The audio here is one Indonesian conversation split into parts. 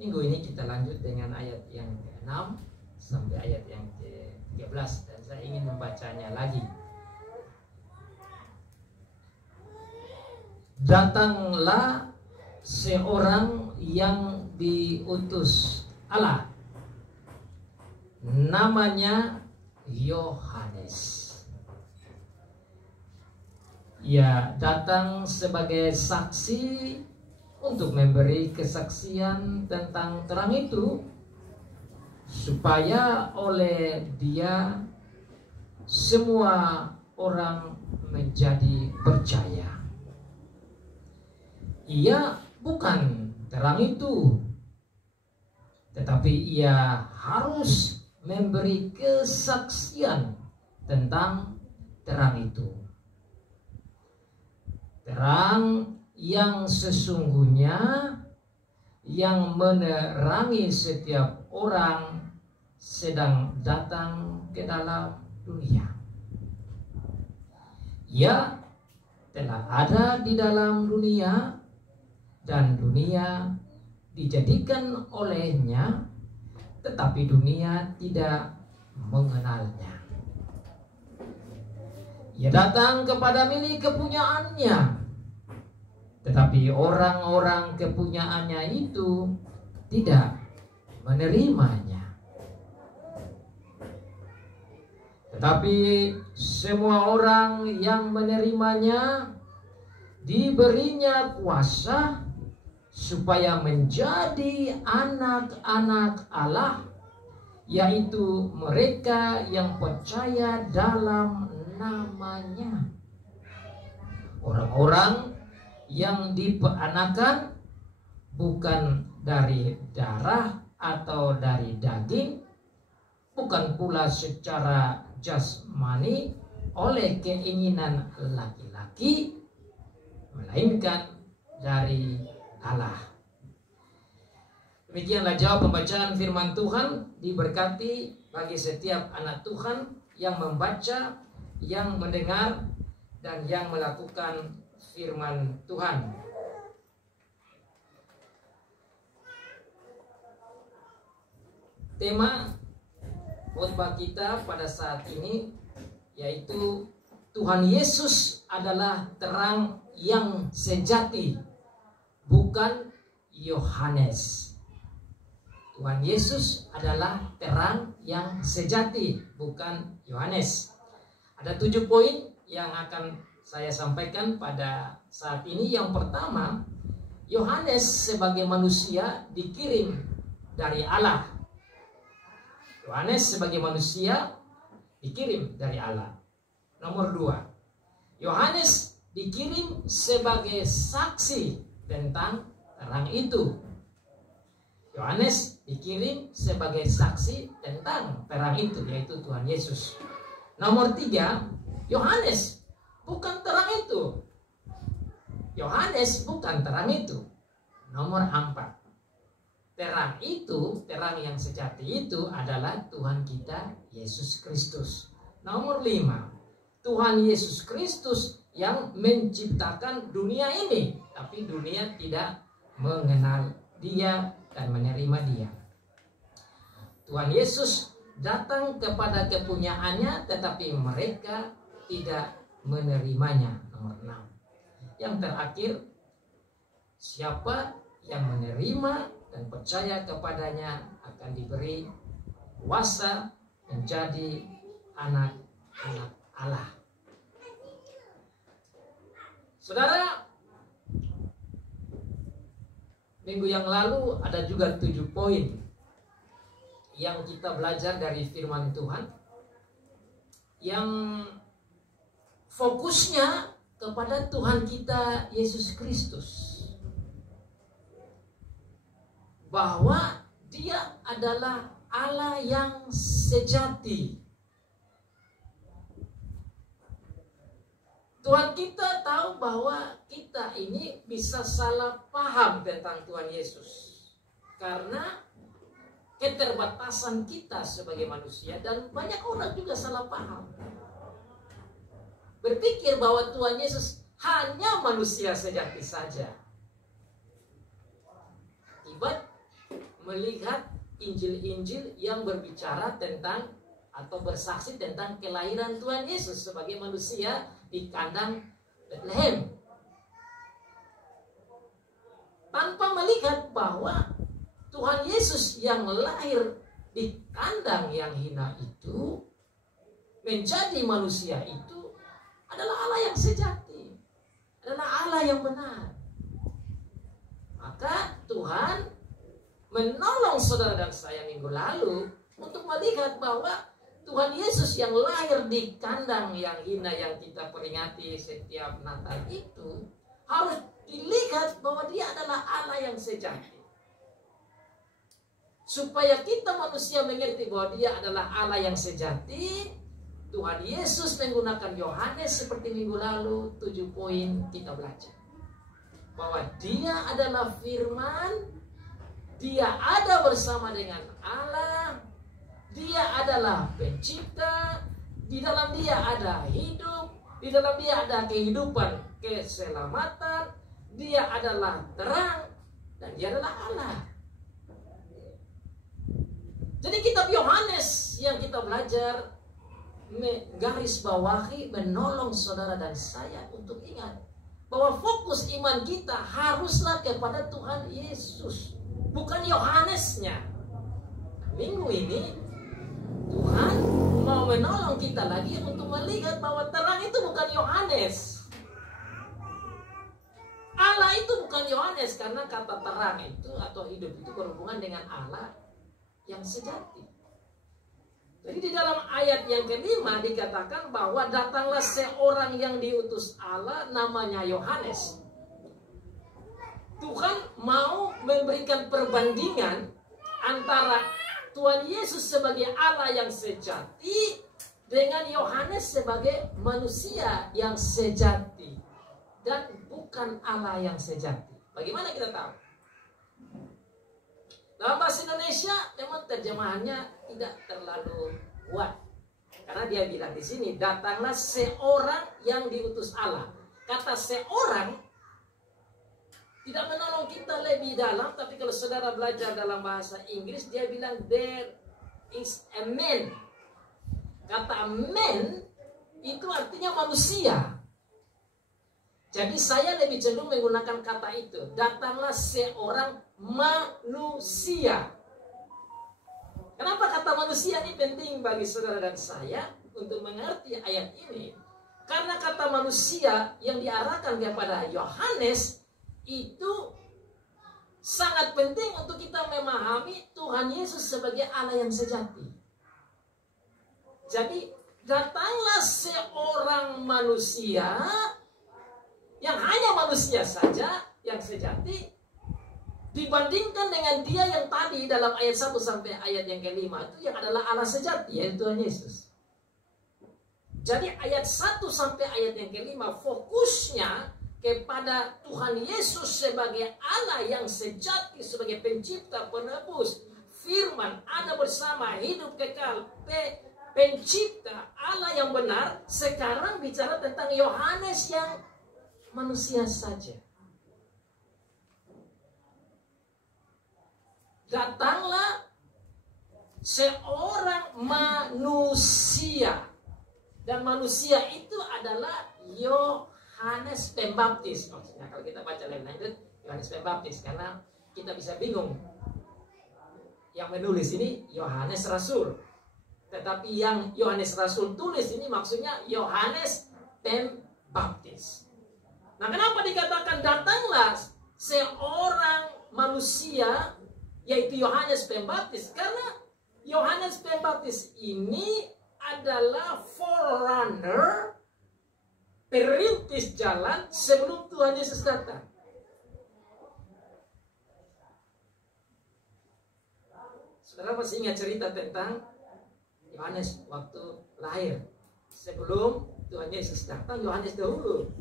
Minggu ini kita lanjut dengan ayat yang ke-6 sampai ayat yang ke-13, dan saya ingin membacanya lagi. Datanglah seorang yang diutus Allah, namanya Yohanes. Ia datang sebagai saksi untuk memberi kesaksian tentang terang itu, supaya oleh dia semua orang menjadi percaya. Ia bukan terang itu, tetapi ia harus memberi kesaksian tentang terang itu. Terang yang sesungguhnya, yang menerangi setiap orang sedang datang ke dalam dunia. Ia telah ada di dalam dunia, dan dunia dijadikan olehnya, tetapi dunia tidak mengenalnya. Ia datang kepada milik kepunyaannya, tetapi orang-orang kepunyaannya itu tidak menerimanya. Tetapi semua orang yang menerimanya diberinya kuasa supaya menjadi anak-anak Allah, yaitu mereka yang percaya dalam namanya. Orang-orang yang diperanakan bukan dari darah atau dari daging, bukan pula secara jasmani oleh keinginan laki-laki, melainkan dari Allah. Demikianlah jawab pembacaan firman Tuhan. Diberkati bagi setiap anak Tuhan yang membaca, yang mendengar, dan yang melakukan firman Tuhan. Tema khotbah kita pada saat ini yaitu Tuhan Yesus adalah terang yang sejati, bukan Yohanes. Tuhan Yesus adalah terang yang sejati, bukan Yohanes. Ada 7 poin yang akan saya sampaikan pada saat ini. Yang pertama, Yohanes sebagai manusia dikirim dari Allah. Yohanes sebagai manusia dikirim dari Allah. Nomor 2, Yohanes dikirim sebagai saksi tentang terang itu. Yohanes dikirim sebagai saksi tentang terang itu, yaitu Tuhan Yesus. Nomor 3, Yohanes bukan terang itu. Yohanes bukan terang itu. Nomor 4, terang itu, terang yang sejati itu adalah Tuhan kita Yesus Kristus. Nomor 5, Tuhan Yesus Kristus yang menciptakan dunia ini, tapi dunia tidak mengenal Dia dan menerima Dia. Tuhan Yesus datang kepada kepunyaannya, tetapi mereka tidak menerimanya. Nomor 6. Yang terakhir, siapa yang menerima dan percaya kepadanya akan diberi kuasa menjadi anak-anak Allah. Saudara, minggu yang lalu ada juga 7 poin yang kita belajar dari firman Tuhan, yang fokusnya kepada Tuhan kita Yesus Kristus, bahwa Dia adalah Allah yang sejati. Tuhan kita tahu bahwa kita ini bisa salah paham tentang Tuhan Yesus karena keterbatasan kita sebagai manusia, dan banyak orang juga salah paham, berpikir bahwa Tuhan Yesus hanya manusia sejati saja. melihat Injil-Injil yang berbicara tentang atau bersaksi tentang kelahiran Tuhan Yesus sebagai manusia di kandang Bethlehem. Tanpa melihat bahwa Tuhan Yesus yang lahir di kandang yang hina itu, menjadi manusia itu adalah Allah yang sejati, adalah Allah yang benar. Maka Tuhan menolong saudara dan saya minggu lalu untuk melihat bahwa Tuhan Yesus yang lahir di kandang yang hina yang kita peringati setiap Natal itu harus dilihat bahwa dia adalah Allah yang sejati. Supaya kita manusia mengerti bahwa dia adalah Allah yang sejati, Tuhan Yesus menggunakan Yohanes seperti minggu lalu 7 poin kita belajar. Bahwa dia adalah firman, dia ada bersama dengan Allah, dia adalah pencipta, di dalam dia ada hidup, di dalam dia ada kehidupan, keselamatan, dia adalah terang, dan dia adalah Allah. Jadi kitab Yohanes yang kita belajar garis bawahi menolong saudara dan saya untuk ingat bahwa fokus iman kita haruslah kepada Tuhan Yesus, bukan Yohanesnya. Minggu ini Tuhan mau menolong kita lagi untuk melihat bahwa terang itu bukan Yohanes. Allah itu bukan Yohanes, karena kata terang itu atau hidup itu berhubungan dengan Allah yang sejati. Jadi di dalam ayat yang kelima dikatakan bahwa datanglah seorang yang diutus Allah, namanya Yohanes. Tuhan mau memberikan perbandingan antara Tuhan Yesus sebagai Allah yang sejati dengan Yohanes sebagai manusia yang sejati dan bukan Allah yang sejati. Bagaimana kita tahu? Dalam bahasa Indonesia memang terjemahannya tidak terlalu kuat. Karena dia bilang di sini, datanglah seorang yang diutus Allah. Kata seorang tidak menolong kita lebih dalam, tapi kalau saudara belajar dalam bahasa Inggris, dia bilang there is a man. Kata man itu artinya manusia. Jadi saya lebih cenderung menggunakan kata itu. Datanglah seorang manusia. Kenapa kata manusia ini penting bagi saudara dan saya untuk mengerti ayat ini? Karena kata manusia yang diarahkan kepada Yohanes itu sangat penting untuk kita memahami Tuhan Yesus sebagai Allah yang sejati. Jadi datanglah seorang manusia yang hanya manusia saja yang sejati, dibandingkan dengan dia yang tadi dalam ayat 1 sampai ayat yang kelima itu yang adalah Allah sejati, yaitu Tuhan Yesus. Jadi ayat 1 sampai ayat yang kelima fokusnya kepada Tuhan Yesus sebagai Allah yang sejati, sebagai pencipta, penebus, firman, ada bersama, hidup kekal, pencipta, Allah yang benar. Sekarang bicara tentang Yohanes yang manusia saja. Datanglah seorang manusia, dan manusia itu adalah Yohanes Pembaptis. Maksudnya kalau kita baca lebih lanjut Yohanes Pembaptis, karena kita bisa bingung. Yang menulis ini Yohanes Rasul, tetapi yang Yohanes Rasul tulis ini maksudnya Yohanes Pembaptis. Nah, kenapa dikatakan datanglah seorang manusia, yaitu Yohanes Pembaptis? Karena Yohanes Pembaptis ini adalah forerunner, perintis jalan sebelum Tuhan Yesus datang. Saudara masih ingat cerita tentang Yohanes waktu lahir? Sebelum Tuhan Yesus datang, Yohanes dahulu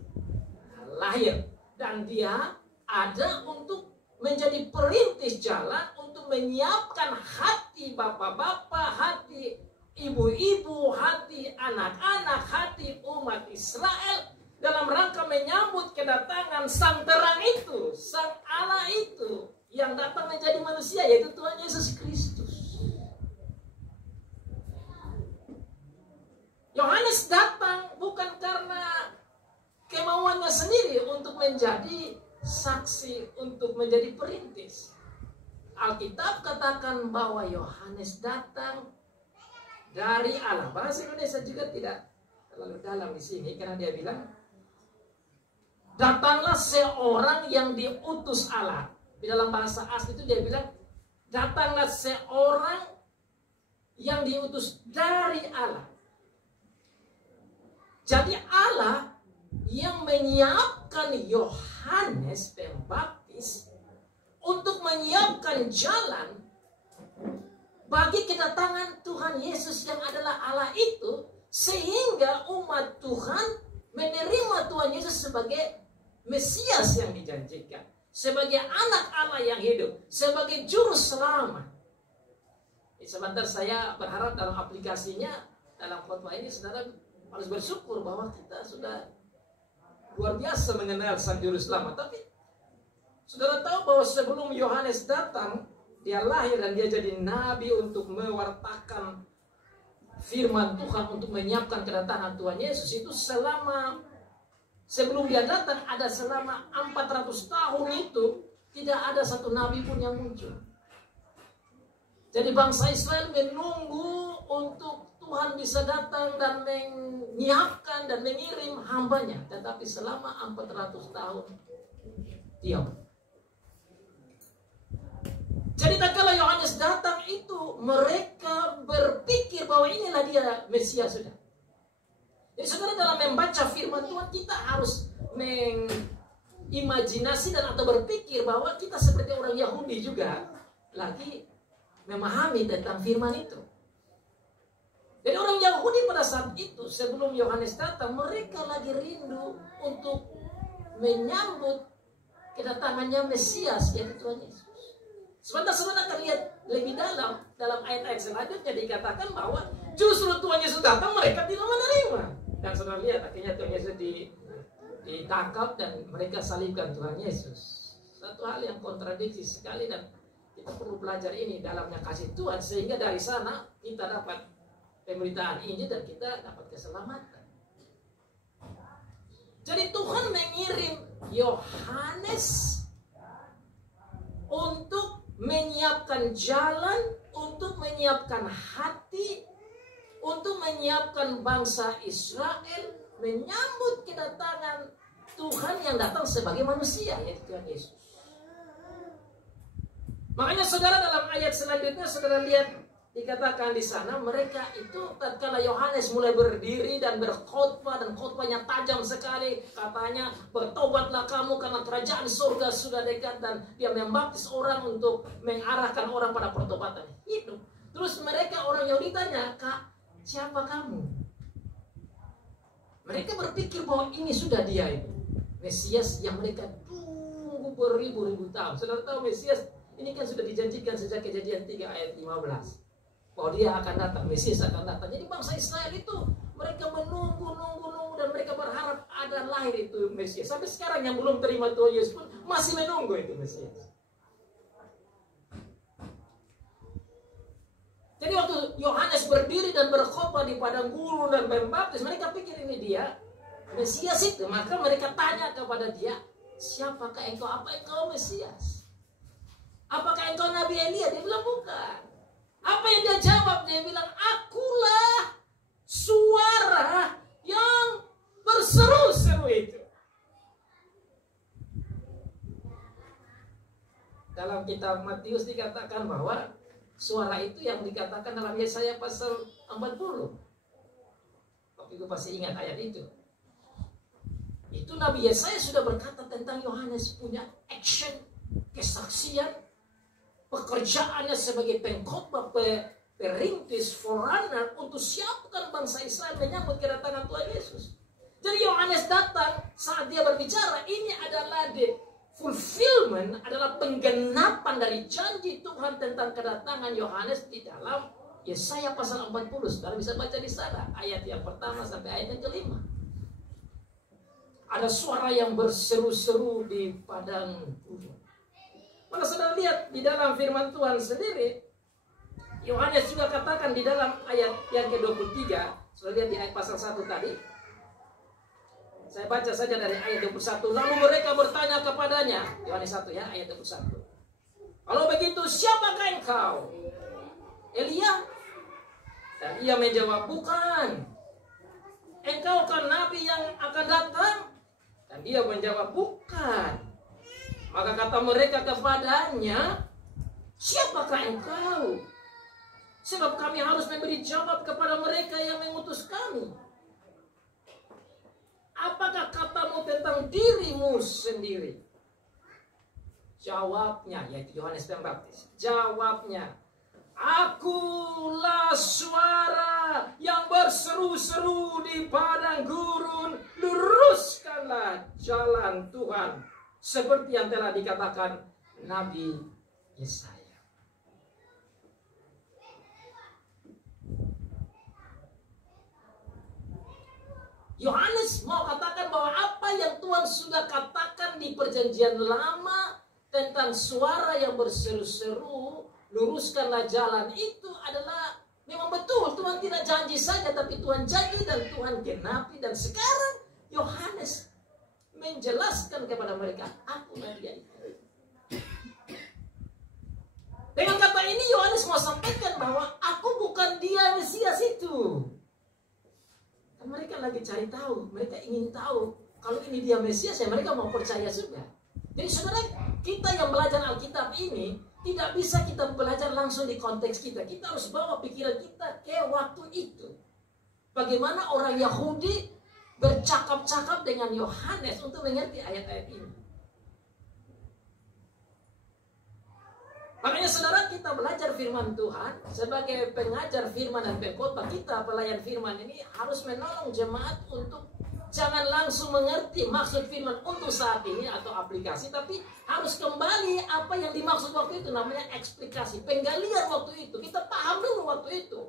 lahir, dan dia ada untuk menjadi perintis jalan, untuk menyiapkan hati bapak-bapak, hati ibu-ibu, hati anak-anak, hati umat Israel dalam rangka menyambut kedatangan sang terang itu, sang Allah itu, yang datang menjadi manusia, yaitu Tuhan Yesus Kristus. Yohanes datang bukan karena kemauannya sendiri untuk menjadi saksi, untuk menjadi perintis. Alkitab katakan bahwa Yohanes datang dari Allah. Bahasa Indonesia juga tidak terlalu dalam di sini, karena dia bilang, datanglah seorang yang diutus Allah. Di dalam bahasa asli itu dia bilang, datanglah seorang yang diutus dari Allah. Jadi Allah yang menyiapkan Yohanes Pembaptis untuk menyiapkan jalan bagi kedatangan Tuhan Yesus yang adalah Allah itu, sehingga umat Tuhan menerima Tuhan Yesus sebagai Mesias yang dijanjikan, sebagai anak Allah yang hidup, sebagai juru selamat. Sebentar, saya berharap dalam aplikasinya, dalam khotbah ini saudara harus bersyukur bahwa kita sudah luar biasa mengenal Sang Juru Selamat. Tapi saudara tahu bahwa sebelum Yohanes datang, dia lahir dan dia jadi nabi untuk mewartakan firman Tuhan, untuk menyiapkan kedatangan Tuhan Yesus. Itu sebelum dia datang, ada selama 400 tahun itu tidak ada satu nabi pun yang muncul. Jadi bangsa Israel menunggu untuk Tuhan bisa datang dan menyiapkan dan mengirim hambanya. Tetapi selama 400 tahun diam. Jadi tatkala Yohanes datang itu, mereka berpikir bahwa inilah dia Mesias sudah. Jadi saudara, dalam membaca firman Tuhan, kita harus mengimajinasi dan atau berpikir bahwa kita seperti orang Yahudi juga lagi memahami tentang firman itu. Jadi orang Yahudi pada saat itu, sebelum Yohanes datang, mereka lagi rindu untuk menyambut kedatangannya Mesias, yaitu Tuhan Yesus. Sebentar saudara akan lihat lebih dalam ayat-ayat selanjutnya, dikatakan bahwa justru Tuhan Yesus datang, mereka tidak menerima. Dan saudara lihat, akhirnya Tuhan Yesus ditangkap dan mereka salibkan Tuhan Yesus. Satu hal yang kontradiksi sekali, dan kita perlu belajar ini dalamnya kasih Tuhan, sehingga dari sana kita dapat pemberitaan Injil dan kita dapat keselamatan. Jadi Tuhan mengirim Yohanes untuk menyiapkan jalan, untuk menyiapkan hati, untuk menyiapkan bangsa Israel menyambut kedatangan Tuhan yang datang sebagai manusia, yaitu Tuhan Yesus. Makanya saudara, dalam ayat selanjutnya saudara lihat, dikatakan di sana, mereka itu tatkala Yohanes mulai berdiri dan berkhotbah, dan khotbahnya tajam sekali, katanya, bertobatlah kamu karena kerajaan surga sudah dekat, dan dia membaptis orang untuk mengarahkan orang pada pertobatan. Itu. Terus mereka, orang Yahudi tanya, Kak, siapa kamu? Mereka berpikir bahwa ini sudah dia itu Mesias yang mereka tunggu beribu-ribu tahun. Saudara tahu Mesias ini kan sudah dijanjikan sejak Kejadian 3 ayat 15. Bahwa dia akan datang, Mesias akan datang. Jadi bangsa Israel itu mereka menunggu dan mereka berharap ada lahir itu Mesias. Sampai sekarang yang belum terima Tuhan Yesus pun masih menunggu itu Mesias. Jadi waktu Yohanes berdiri dan berkhotbah di padang gurun dan membaptis, mereka pikir ini dia Mesias itu. Maka mereka tanya kepada dia, siapakah engkau? Apa engkau Mesias? Apakah engkau Nabi Elia? Dia bilang bukan. Apa yang dia jawab? Dia bilang, akulah suara yang berseru-seru itu. Dalam kitab Matius dikatakan bahwa suara itu yang dikatakan dalam Yesaya pasal 40. Tapi gue pasti ingat ayat itu. Itu Nabi Yesaya sudah berkata tentang Yohanes punya action, kesaksian, pekerjaannya sebagai pengkhotbah, perintis, forerunner untuk siapkan bangsa Israel menyambut kedatangan Tuhan Yesus. Jadi Yohanes datang, saat dia berbicara, ini adalah the fulfillment, adalah penggenapan dari janji Tuhan tentang kedatangan Yohanes di dalam Yesaya pasal 40. Saudara bisa baca di sana, ayat yang pertama sampai ayat yang kelima. Ada suara yang berseru-seru di padang gurun. Maka saudara lihat di dalam firman Tuhan sendiri, Yohanes juga katakan di dalam ayat yang ke-23, saudara lihat di ayat pasal 1 tadi. Saya baca saja dari ayat 21. Lalu mereka bertanya kepadanya, Yohanes 1 ya, ayat 21. Kalau begitu, siapakah engkau? Elia? Dan ia menjawab, bukan. Engkau kan nabi yang akan datang? Dan dia menjawab, bukan. Maka kata mereka kepadanya, siapakah engkau? Sebab kami harus memberi jawab kepada mereka yang mengutus kami. Apakah katamu tentang dirimu sendiri? Jawabnya, yaitu Yohanes Pembaptis. Jawabnya, akulah suara yang berseru-seru di padang gurun, luruskanlah jalan Tuhan, seperti yang telah dikatakan Nabi Yesaya. Yohanes mau katakan bahwa apa yang Tuhan sudah katakan di perjanjian lama tentang suara yang berseru-seru, luruskanlah jalan, itu adalah memang betul. Tuhan tidak janji saja, tapi Tuhan janji dan Tuhan genapi. Dan sekarang Yohanes menjelaskan kepada mereka, aku dia itu. Dengan kata ini Yohanes mau sampaikan bahwa aku bukan dia Mesias itu. Dan mereka lagi cari tahu, mereka ingin tahu kalau ini dia Mesias, ya mereka mau percaya juga. Jadi saudara, kita yang belajar Alkitab ini tidak bisa kita belajar langsung di konteks kita. Kita harus bawa pikiran kita ke waktu itu. Bagaimana orang Yahudi bercakap-cakap dengan Yohanes untuk mengerti ayat-ayat ini. Makanya saudara, kita belajar firman Tuhan sebagai pengajar firman dan pengkhotbah, kita pelayan firman ini harus menolong jemaat untuk jangan langsung mengerti maksud firman untuk saat ini atau aplikasi, tapi harus kembali apa yang dimaksud waktu itu, namanya eksplikasi, penggalian waktu itu. Kita paham dulu waktu itu.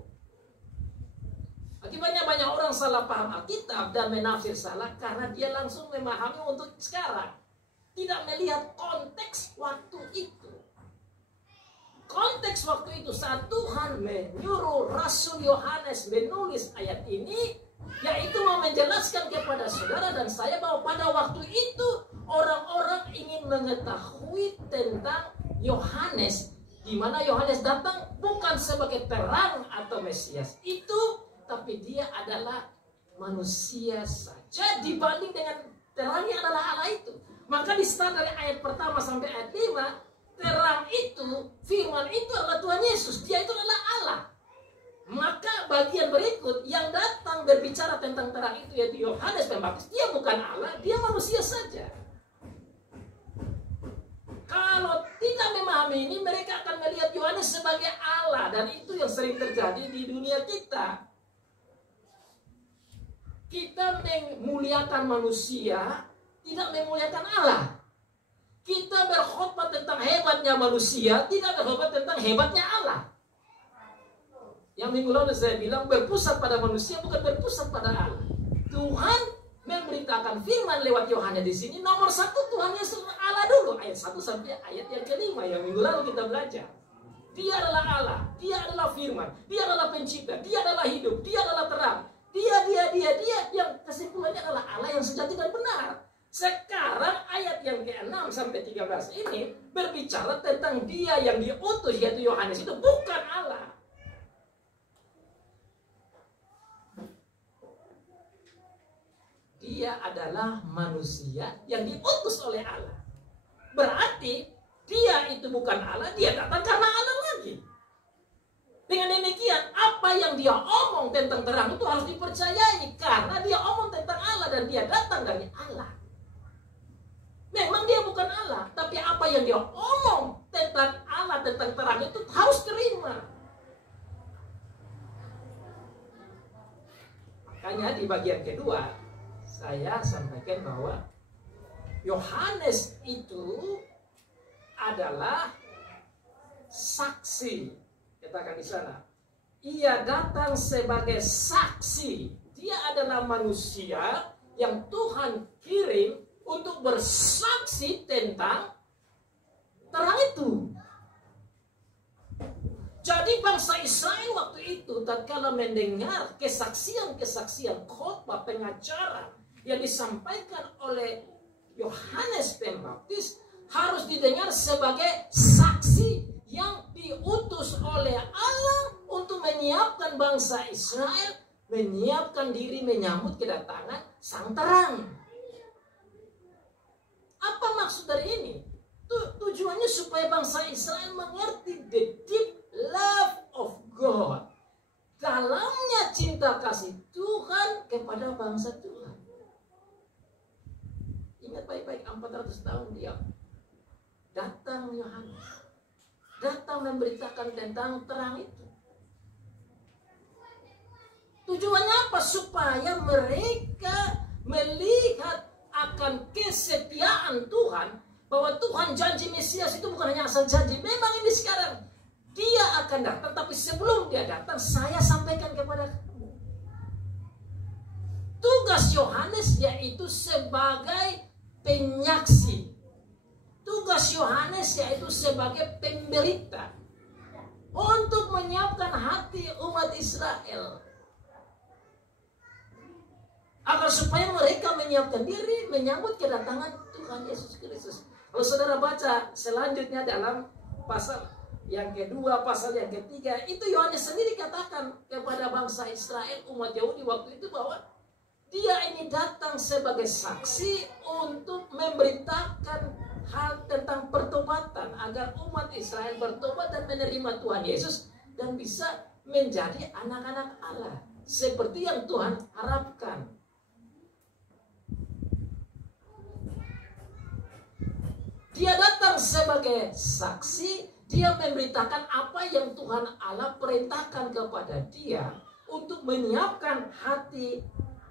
Akibatnya banyak orang salah paham Alkitab dan menafsir salah karena dia langsung memahami untuk sekarang, tidak melihat konteks waktu itu. Konteks waktu itu saat Tuhan menyuruh Rasul Yohanes menulis ayat ini, yaitu mau menjelaskan kepada saudara dan saya bahwa pada waktu itu orang-orang ingin mengetahui tentang Yohanes, di mana Yohanes datang bukan sebagai terang atau Mesias itu, tapi dia adalah manusia saja dibanding dengan terangnya adalah Allah itu. Maka di start dari ayat pertama sampai ayat 5, terang itu, firman itu adalah Tuhan Yesus. Dia itu adalah Allah. Maka bagian berikut yang datang berbicara tentang terang itu, yaitu Yohanes Pembaptis. Dia bukan Allah, dia manusia saja. Kalau tidak memahami ini, mereka akan melihat Yohanes sebagai Allah. Dan itu yang sering terjadi di dunia kita. Kita memuliakan manusia, tidak memuliakan Allah. Kita berkhotbah tentang hebatnya manusia, tidak berkhotbah tentang hebatnya Allah. Yang minggu lalu saya bilang berpusat pada manusia, bukan berpusat pada Allah. Tuhan memberitakan firman lewat Yohanes di sini. Nomor 1 Tuhan Yesus Allah dulu, ayat 1 sampai ayat yang ke-5 yang minggu lalu kita belajar. Dia adalah Allah, dia adalah firman, dia adalah pencipta, dia adalah hidup, dia adalah terang. Dia yang kesimpulannya adalah Allah yang sejati dan benar. Sekarang ayat yang ke-6 sampai 13 ini berbicara tentang dia yang diutus, yaitu Yohanes itu bukan Allah. Dia adalah manusia yang diutus oleh Allah. Berarti dia itu bukan Allah, dia datang karena Allah lagi. Dengan demikian, apa yang dia omong tentang terang itu harus dipercayai karena dia omong tentang Allah dan dia datang dari Allah. Memang dia bukan Allah, tapi apa yang dia omong tentang Allah, tentang terang itu harus terima. Makanya di bagian kedua, saya sampaikan bahwa Yohanes itu adalah saksi. Katakan di sana, ia datang sebagai saksi. Dia adalah manusia yang Tuhan kirim untuk bersaksi tentang terang itu. Jadi bangsa Israel waktu itu tatkala mendengar kesaksian-kesaksian khotbah pengajaran yang disampaikan oleh Yohanes Pembaptis harus didengar sebagai saksi yang diutus oleh Allah untuk menyiapkan bangsa Israel, menyiapkan diri menyambut kedatangan Sang Terang. Apa maksud dari ini? Tujuannya supaya bangsa Israel mengerti the deep love of God. Dalamnya cinta kasih Tuhan kepada bangsa Tuhan. Ingat baik-baik, 400 tahun dia datang Yohanes, datang memberitakan tentang terang itu. Tujuannya apa? Supaya mereka melihat akan kesetiaan Tuhan, bahwa Tuhan janji Mesias itu bukan hanya asal janji. Memang ini sekarang dia akan datang, tapi sebelum dia datang saya sampaikan kepada kamu. Tugas Yohanes yaitu sebagai penyaksi. Tugas Yohanes yaitu sebagai pemberita untuk menyiapkan hati umat Israel, agar supaya mereka menyiapkan diri menyambut kedatangan Tuhan Yesus Kristus. Kalau saudara baca selanjutnya dalam pasal yang kedua, pasal yang ketiga, itu Yohanes sendiri katakan kepada bangsa Israel, umat Yahudi waktu itu, bahwa dia ini datang sebagai saksi untuk memberitakan hal tentang pertobatan, agar umat Israel bertobat dan menerima Tuhan Yesus dan bisa menjadi anak-anak Allah seperti yang Tuhan harapkan. Dia datang sebagai saksi, dia memberitakan apa yang Tuhan Allah perintahkan kepada dia untuk menyiapkan hati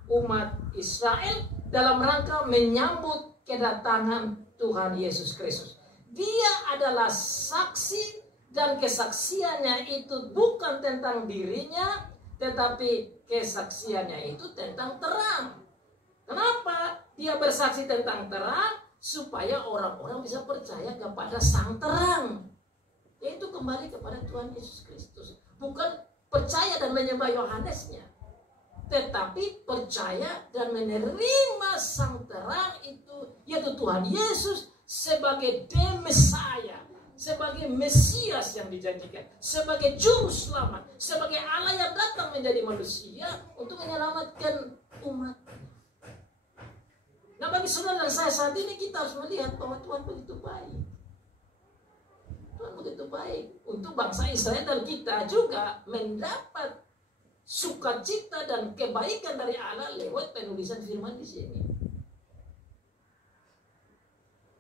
umat Israel dalam rangka menyambut kedatangan Tuhan Yesus Kristus. Dia adalah saksi, dan kesaksiannya itu bukan tentang dirinya, tetapi kesaksiannya itu tentang terang. Kenapa dia bersaksi tentang terang? Supaya orang-orang bisa percaya kepada Sang Terang, yaitu kembali kepada Tuhan Yesus Kristus. Bukan percaya dan menyembah Yohanesnya, tetapi percaya dan menerima Sang Terang itu, yaitu Tuhan Yesus sebagai Mesias, sebagai Mesias yang dijanjikan, sebagai Juru Selamat, sebagai Allah yang datang menjadi manusia untuk menyelamatkan umat. Nah, bagi saudara dan saya saat ini, kita harus melihat bahwa Tuhan begitu baik. Tuhan begitu baik untuk bangsa Israel, dan kita juga mendapat sukacita dan kebaikan dari Allah lewat penulisan firman di sini.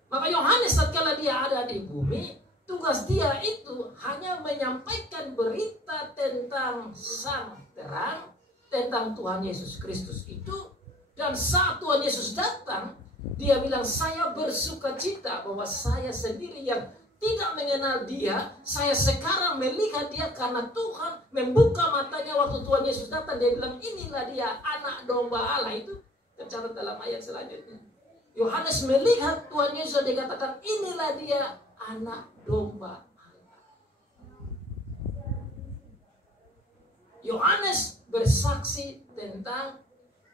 Maka Yohanes tatkala dia ada di bumi, tugas dia itu hanya menyampaikan berita tentang Sang Terang, tentang Tuhan Yesus Kristus itu. Dan saat Tuhan Yesus datang, dia bilang, saya bersukacita bahwa saya sendiri yang tidak mengenal dia, saya sekarang melihat dia karena Tuhan membuka matanya waktu Tuhan Yesus datang. Dia bilang, inilah dia anak domba Allah. Itu tercatat dalam ayat selanjutnya. Yohanes melihat Tuhan Yesus, dia katakan, inilah dia anak domba Allah. Yohanes bersaksi tentang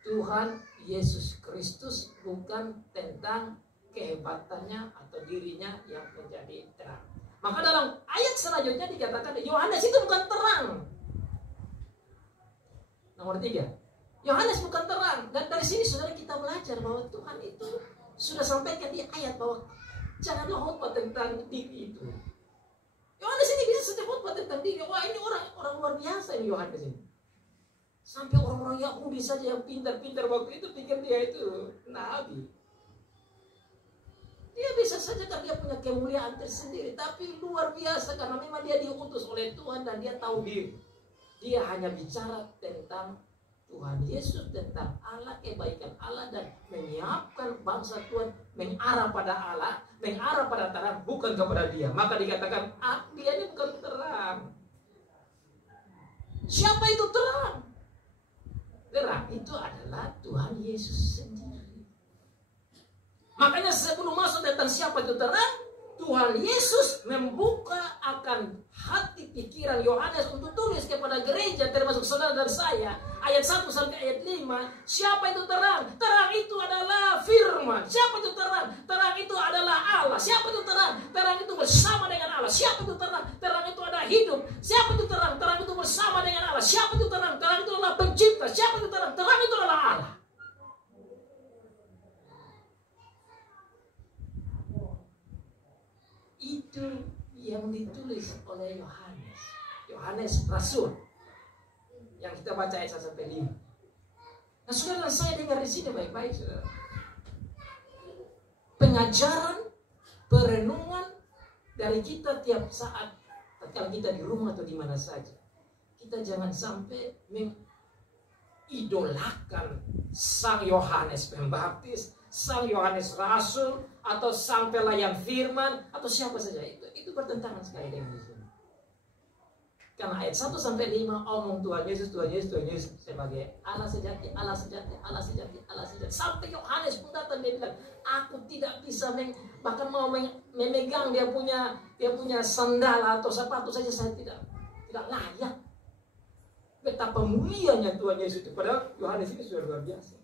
Tuhan Yesus Kristus, bukan tentang kehebatannya atau dirinya yang menjadi terang. Maka dalam ayat selanjutnya dikatakan Yohanes itu bukan terang. Nomor 3, Yohanes bukan terang. Dan dari sini saudara kita belajar bahwa Tuhan itu sudah sampaikan di ayat bahwa janganlah khotbah tentang diri itu. Yohanes ini bisa saja khotbah tentang diri. Wah, ini orang luar biasa ini Yohanes ini. Sampai orang-orang Yahudi saja yang pintar-pintar waktu itu pikir dia itu nabi. Dia bisa saja karena dia punya kemuliaan tersendiri, tapi luar biasa karena memang dia diutus oleh Tuhan dan dia tahu diri. Dia hanya bicara tentang Tuhan Yesus, tentang Allah, kebaikan Allah, dan menyiapkan bangsa Tuhan mengarah pada Allah, mengarah pada terang, bukan kepada dia. Maka dikatakan, dia ini bukan terang. Siapa itu terang? Terang itu adalah Tuhan Yesus sendiri. Makanya sebelum masuk tentang siapa itu terang, Tuhan Tuhan Yesus membuka akan hati pikiran Yohanes untuk tulis kepada gereja, termasuk saudara dan saya, ayat 1 sampai ayat 5. Siapa itu terang? Terang itu adalah firman. Siapa itu terang? Terang itu adalah Allah. Siapa itu terang? Terang itu bersama dengan Allah. Siapa itu terang? Terang itu adalah hidup. Siapa itu terang? Terang itu bersama dengan Allah. Siapa itu terang? Terang itu adalah pencipta. Siapa itu terang? Terang itu adalah Allah. Itu yang ditulis oleh Yohanes. Yohanes Rasul. Yang kita baca ayat 1 sampai 5. Nah, saudara, saya dengar di sini baik-baik, saudara. Pengajaran, perenungan dari kita tiap saat, kalau kita di rumah atau di mana saja, kita jangan sampai mengidolakan Sang Yohanes Pembaptis, Sang Yohanes Rasul, atau sang pelayan firman, atau siapa saja. Itu bertentangan sekali dengan di sini. Karena ayat 1 sampai 5 omong Tuhan Yesus sebagai Allah sejati, Allah sejati, Allah sejati, Allah sejati. Sampai Yohanes pun datang, dia bilang, aku tidak bisa bahkan mau memegang dia punya sandal atau sepatu saja saya tidak layak. Betapa mulianya Tuhan Yesus itu. Padahal Yohanes ini sudah luar biasa.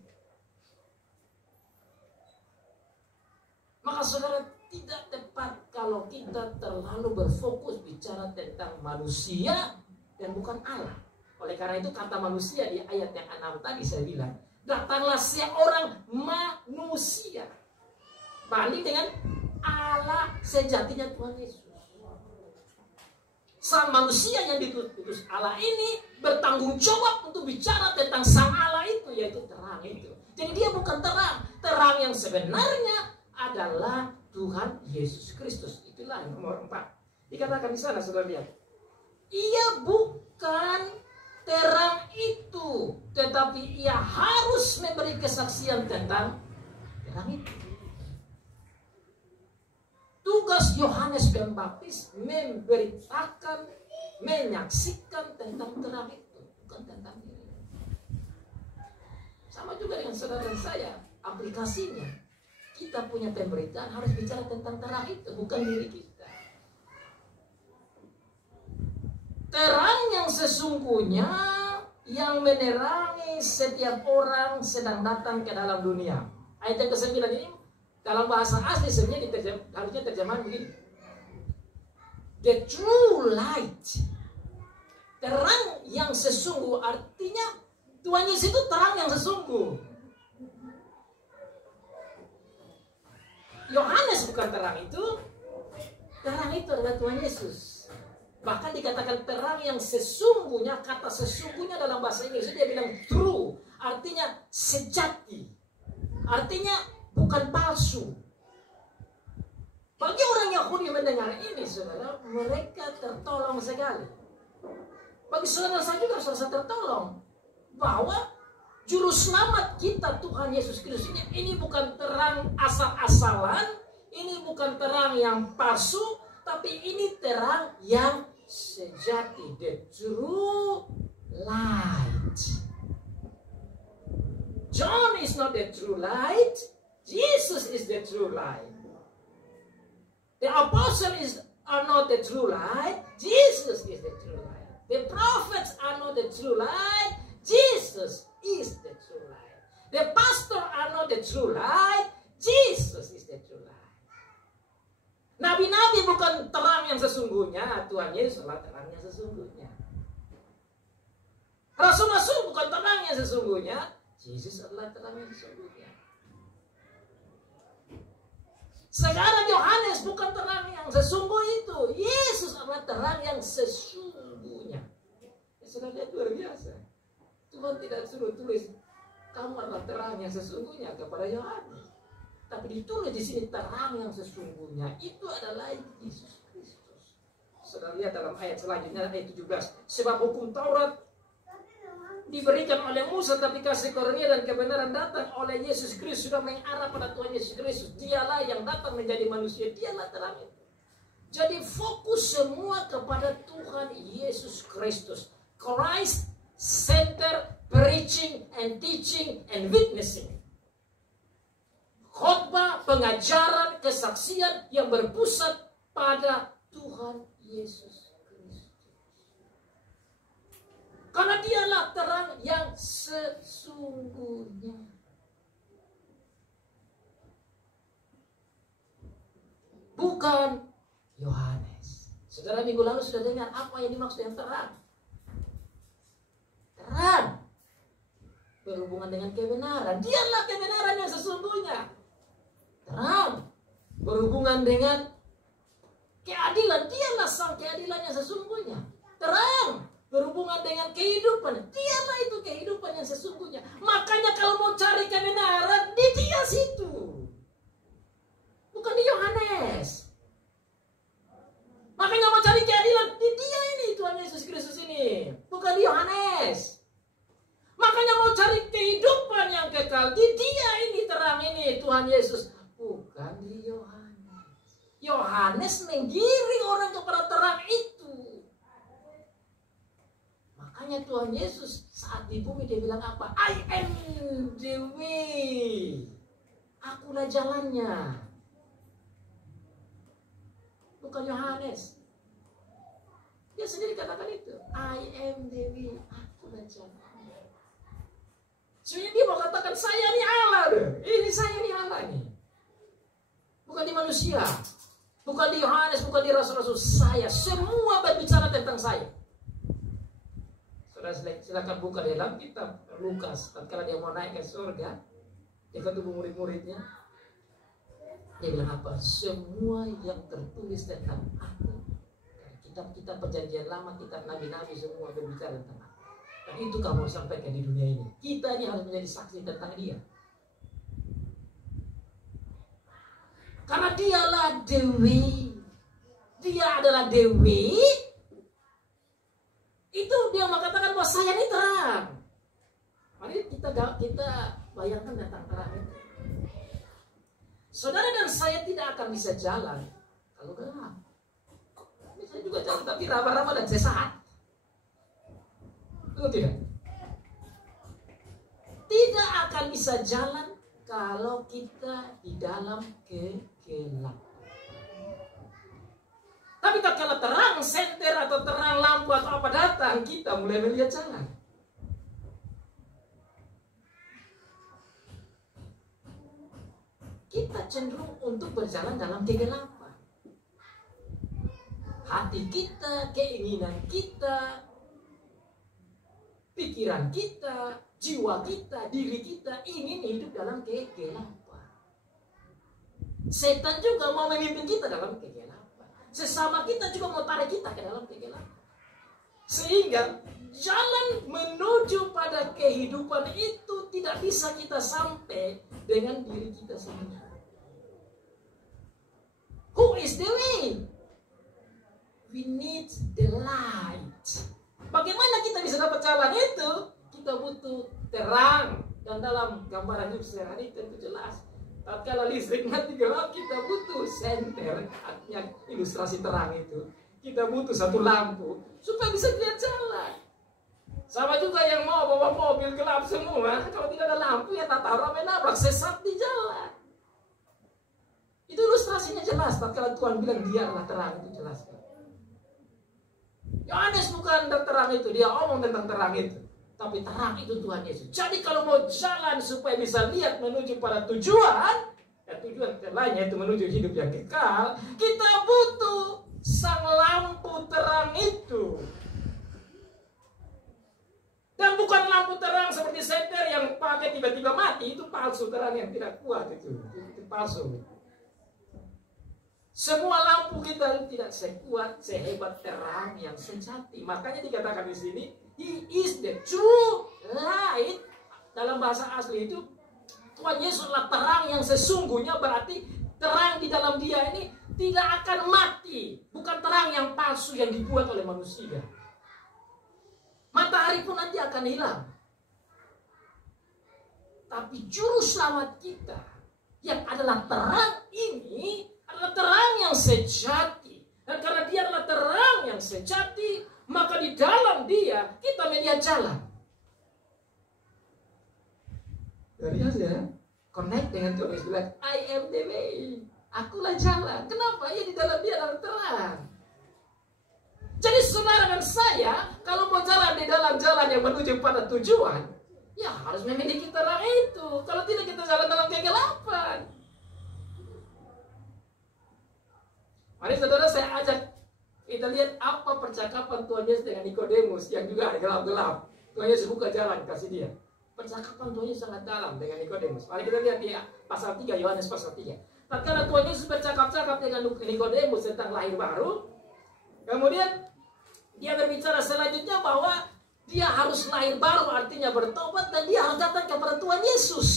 Maka saudara, tidak tepat kalau kita terlalu berfokus bicara tentang manusia dan bukan Allah. Oleh karena itu kata manusia di ayat yang 6 tadi saya bilang, datanglah seorang manusia. Banding dengan Allah sejatinya Tuhan Yesus. Sang manusia yang diutus Allah ini bertanggung jawab untuk bicara tentang sang Allah itu, yaitu terang itu. Jadi dia bukan terang. Terang yang sebenarnya adalah Tuhan Yesus Kristus. Itulah yang nomor 4. Dikatakan di sana, saudara lihat. Ia bukan terang itu, tetapi ia harus memberi kesaksian tentang terang itu. Tugas Yohanes Pembaptis memberitakan, menyaksikan tentang terang itu, bukan tentang diri. Sama juga dengan saudara dan saya, aplikasinya. Kita punya pemberitaan harus bicara tentang terang itu, bukan diri kita. Terang yang sesungguhnya yang menerangi setiap orang sedang datang ke dalam dunia. Ayat yang ke-9 ini dalam bahasa asli sebenarnya harusnya terjemahan begini. The true light. Terang yang sesungguh artinya Tuhan Yesus itu terang yang sesungguh. Yohanes bukan terang itu adalah Tuhan Yesus. Bahkan dikatakan terang yang sesungguhnya, kata sesungguhnya dalam bahasa Inggris dia bilang true, artinya sejati, artinya bukan palsu. Bagi orang Yahudi mendengar ini, saudara, mereka tertolong sekali. Bagi saudara saya juga serasa tertolong bahwa Juru selamat kita Tuhan Yesus Kristus ini bukan terang asal-asalan, ini bukan terang yang palsu, tapi ini terang yang sejati, the true light. John is not the true light, Jesus is the true light. The apostles are not the true light, Jesus is the true light. The prophets are not the true light, Jesus is the true light. The pastor are not the true light, Jesus is the true light. Nabi-nabi bukan terang yang sesungguhnya, Tuhan Yesus adalah terang yang sesungguhnya. Rasul-rasul bukan terang yang sesungguhnya, Yesus adalah terang yang sesungguhnya. Sekarang Yohanes bukan terang yang sesungguh itu, Yesus adalah terang yang sesungguhnya. Ya, sudah lihat luar biasa. Tuhan tidak suruh tulis kamu adalah terang yang sesungguhnya kepada Yohanes, tapi ditulis di sini terang yang sesungguhnya itu adalah Yesus Kristus. Saudara lihat dalam ayat selanjutnya, ayat 17. Sebab hukum Taurat diberikan oleh Musa, tapi kasih karunia dan kebenaran datang oleh Yesus Kristus, sudah mengarah pada Tuhan Yesus Kristus. Dialah yang datang menjadi manusia, dialah terang itu. Jadi fokus semua kepada Tuhan Yesus Kristus. Christ center preaching and teaching and witnessing. Khotbah, pengajaran, kesaksian yang berpusat pada Tuhan Yesus Kristus. Karena dialah terang yang sesungguhnya. Bukan Yohanes. Saudara minggu lalu sudah dengar apa yang dimaksud yang terang. Terang berhubungan dengan kebenaran. Dialah kebenaran yang sesungguhnya. Terang berhubungan dengan keadilan. Dialah sang keadilan yang sesungguhnya. Terang berhubungan dengan kehidupan. Dialah itu kehidupan yang sesungguhnya. Makanya kalau mau cari kebenaran, di dia situ. Bukan di Yohanes. Makanya mau cari keadilan, di dia ini, Tuhan Yesus Kristus ini. Bukan di Yohanes. Makanya mau cari kehidupan yang kekal, di dia ini, terang ini, Tuhan Yesus. Bukan di Yohanes. Yohanes menggiring orang kepada terang itu. Makanya Tuhan Yesus saat di bumi dia bilang apa? I am the way. Akulah jalannya. Bukan Yohanes. Dia sendiri katakan itu. I am the way. Akulah jalannya. Sebenarnya dia mau katakan saya ini Allah. Ini saya ini Allah nih. Bukan di manusia. Bukan di Yohanes. Bukan di rasul-rasul. Saya. Semua berbicara tentang saya. Silakan buka dalam kitab Lukas. Tatkala dia mau naik ke surga, dia ketemu murid-muridnya. Dia bilang apa? Semua yang tertulis tentang aku, kitab-kitab perjanjian lama, kitab nabi-nabi semua berbicara tentang aku. Dan itu kamu sampaikan di dunia ini. Kita ini harus menjadi saksi tentang dia. Karena dialah Dewi. Dia adalah Dewi. Itu dia mengatakan bahwa saya ini terang. Mari kita bayangkan tentang terang itu. Saudara dan saya tidak akan bisa jalan kalau gelap. Saya juga jalan tapi raba-raba dan sesaat. Betul tidak? Tidak akan bisa jalan kalau kita di dalam kegelapan. Tapi tak kala terang senter atau terang lampu atau apa datang, kita mulai melihat jalan. Kita cenderung untuk berjalan dalam kegelapan. Hati kita, keinginan kita, pikiran kita, jiwa kita, diri kita ingin hidup dalam kegelapan. Setan juga mau memimpin kita dalam kegelapan. Sesama kita juga mau tarik kita ke dalam kegelapan. Sehingga jalan menuju pada kehidupan itu tidak bisa kita sampai dengan diri kita sendiri. Who is the way? We need the light. Bagaimana kita bisa dapat jalan itu? Kita butuh terang. Dan dalam gambaran hidup sehari tentu jelas. Tatkala listrik mati gelap, kita butuh senter, artinya ilustrasi terang itu. Kita butuh satu lampu supaya bisa lihat jalan. Sama juga yang mau bawa mobil gelap semua, kalau tidak ada lampu ya tak tahu ramai nabrak, sesat di jalan. Itu ilustrasinya jelas. Tatkala Tuhan bilang dia adalah terang, itu jelas. Yohanes bukan terang itu, dia omong tentang terang itu. Tapi terang itu Tuhan Yesus. Jadi kalau mau jalan supaya bisa lihat menuju pada tujuan, ya tujuan lainnya itu menuju hidup yang kekal, kita butuh sang lampu terang itu. Dan bukan lampu terang seperti senter yang pakai tiba-tiba mati, itu palsu, terang yang tidak kuat itu palsu. Semua lampu kita tidak sekuat, sehebat terang yang sejati. Makanya dikatakan di sini, He is the true light. Dalam bahasa asli itu Tuhan Yesus adalah terang yang sesungguhnya, berarti terang di dalam dia ini tidak akan mati. Bukan terang yang palsu yang dibuat oleh manusia. Matahari pun nanti akan hilang. Tapi juru selamat kita yang adalah terang ini adalah terang yang sejati. Dan karena dia adalah terang yang sejati, maka di dalam dia kita melihat jalan. Dari aja connect dengan Tuhan Yesus bilang, I am the way. Akulah jalan. Kenapa? Ya di dalam dia dalam terang. Jadi saudara dan saya, kalau mau jalan di dalam jalan yang menuju pada tujuan, ya harus memiliki terang itu. Kalau tidak, kita jalan dalam kegelapan. Mari saudara, saya ajak kita lihat apa percakapan Tuhan Yesus dengan Nikodemus yang juga ada gelap-gelap. Tuhan Yesus buka jalan, kasih dia. Percakapan Tuhan Yesus sangat dalam dengan Nikodemus. Mari kita lihat di pasal 3, Yohanes pasal 3. Tatkala Tuhan Yesus bercakap-cakap dengan Nikodemus tentang lahir baru, kemudian dia berbicara selanjutnya bahwa dia harus lahir baru, artinya bertobat, dan dia harus datang kepada Tuhan Yesus.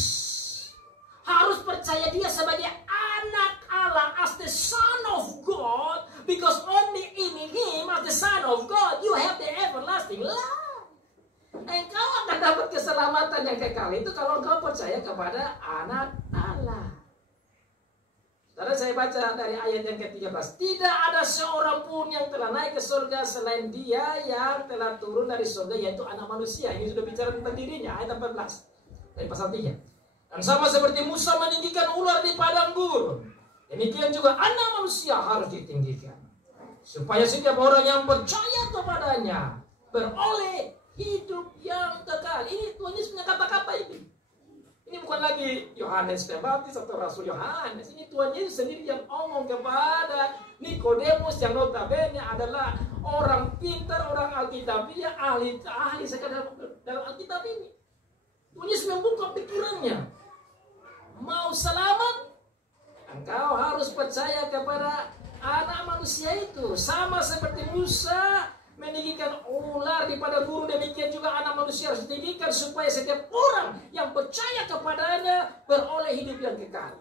Harus percaya dia sebagai anak Allah, as the Son of God, because only in Him, as the Son of God, you have the everlasting life. Engkau akan dapat keselamatan yang kekal itu kalau engkau percaya kepada anak Allah. Saudara, saya baca dari ayat yang ke-13. Tidak ada seorang pun yang telah naik ke surga selain dia yang telah turun dari surga, yaitu anak manusia. Ini sudah bicara tentang dirinya, ayat 14 dari pasal 3. Dan sama seperti Musa meninggikan ular di padang gurun, demikian juga anak manusia harus ditinggikan, supaya setiap orang yang percaya kepadanya beroleh hidup yang kekal. Ini Tuhan Yesus punya kata-kata ini. Ini bukan lagi Yohanes Pembaptis atau Rasul Yohanes. Ini Tuhan Yesus sendiri yang omong kepada Nikodemus yang notabene adalah orang pintar, orang Alkitabiah, ahli sekadar dalam Alkitab ini. Tuhan Yesus membuka pikirannya. Mau selamat, engkau harus percaya kepada anak manusia itu. Sama seperti Musa meninggikan ular di padang gurun, demikian juga anak manusia harus ditinggikan, supaya setiap orang yang percaya kepadanya beroleh hidup yang kekal.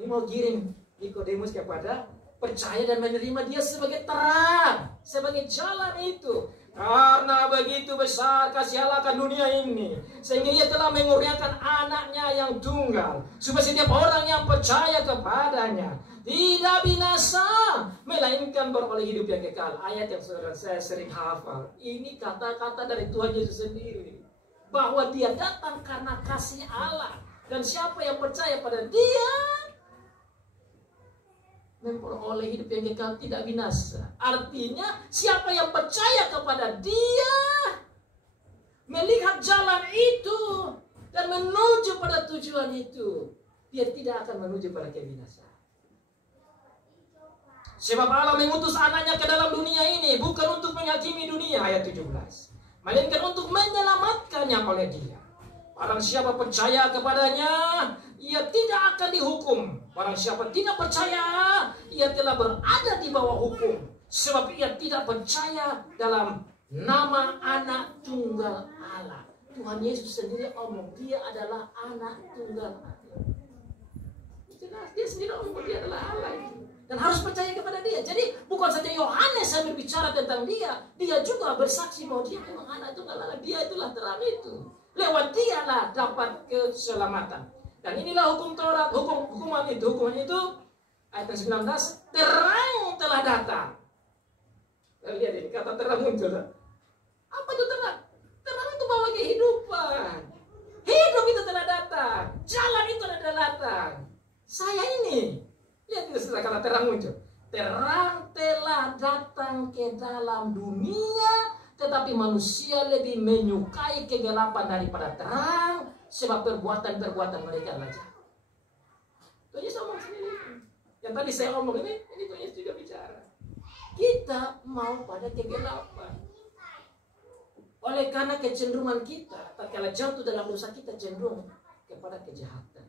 Ini mau kirim Nikodemus kepada percaya dan menerima dia sebagai terang, sebagai jalan itu. Karena begitu besar kasih Allah akan dunia ini, sehingga ia telah mengurniakan anaknya yang tunggal, supaya setiap orang yang percaya kepadanya tidak binasa, melainkan beroleh hidup yang kekal. Ayat yang saya sering hafal. Ini kata-kata dari Tuhan Yesus sendiri, bahwa dia datang karena kasih Allah, dan siapa yang percaya pada dia memperoleh hidup yang kekal, tidak binasa. Artinya siapa yang percaya kepada dia, melihat jalan itu dan menuju pada tujuan itu, dia tidak akan menuju pada kebinasaan. Sebab Allah mengutus anaknya ke dalam dunia ini bukan untuk menghakimi dunia, ayat 17, melainkan untuk menyelamatkannya oleh dia. Barang siapa percaya kepadanya, ia tidak akan dihukum. Barang siapa tidak percaya, ia telah berada di bawah hukum, sebab ia tidak percaya dalam nama anak tunggal Allah. Tuhan Yesus sendiri omong, dia adalah anak tunggal Allah. Jelas, dia sendiri omong, dia adalah Allah itu. Dan harus percaya kepada dia. Jadi bukan saja Yohanes yang berbicara tentang dia, dia juga bersaksi bahwa dia memang anak tunggal Allah. Dia itulah terang itu. Lewat dialah dapat keselamatan. Dan inilah hukum Taurat, hukuman itu ayat 19, terang telah datang. Lihat ini, kata terang muncul. Apa itu terang? Terang itu bawa kehidupan. Hidup itu telah datang. Jalan itu telah datang. Saya ini. Lihat itu setelah kata terang muncul. Terang telah datang ke dalam dunia, tetapi manusia lebih menyukai kegelapan daripada terang, sebab perbuatan-perbuatan mereka adalah jahat. Tuhan Yesus omong sendiri. Yang tadi saya omong ini Tuhan Yesus juga bicara. Kita mau pada kegelapan. Oleh karena kecenderungan kita, tatkala jatuh dalam dosa, kita cenderung kepada kejahatan.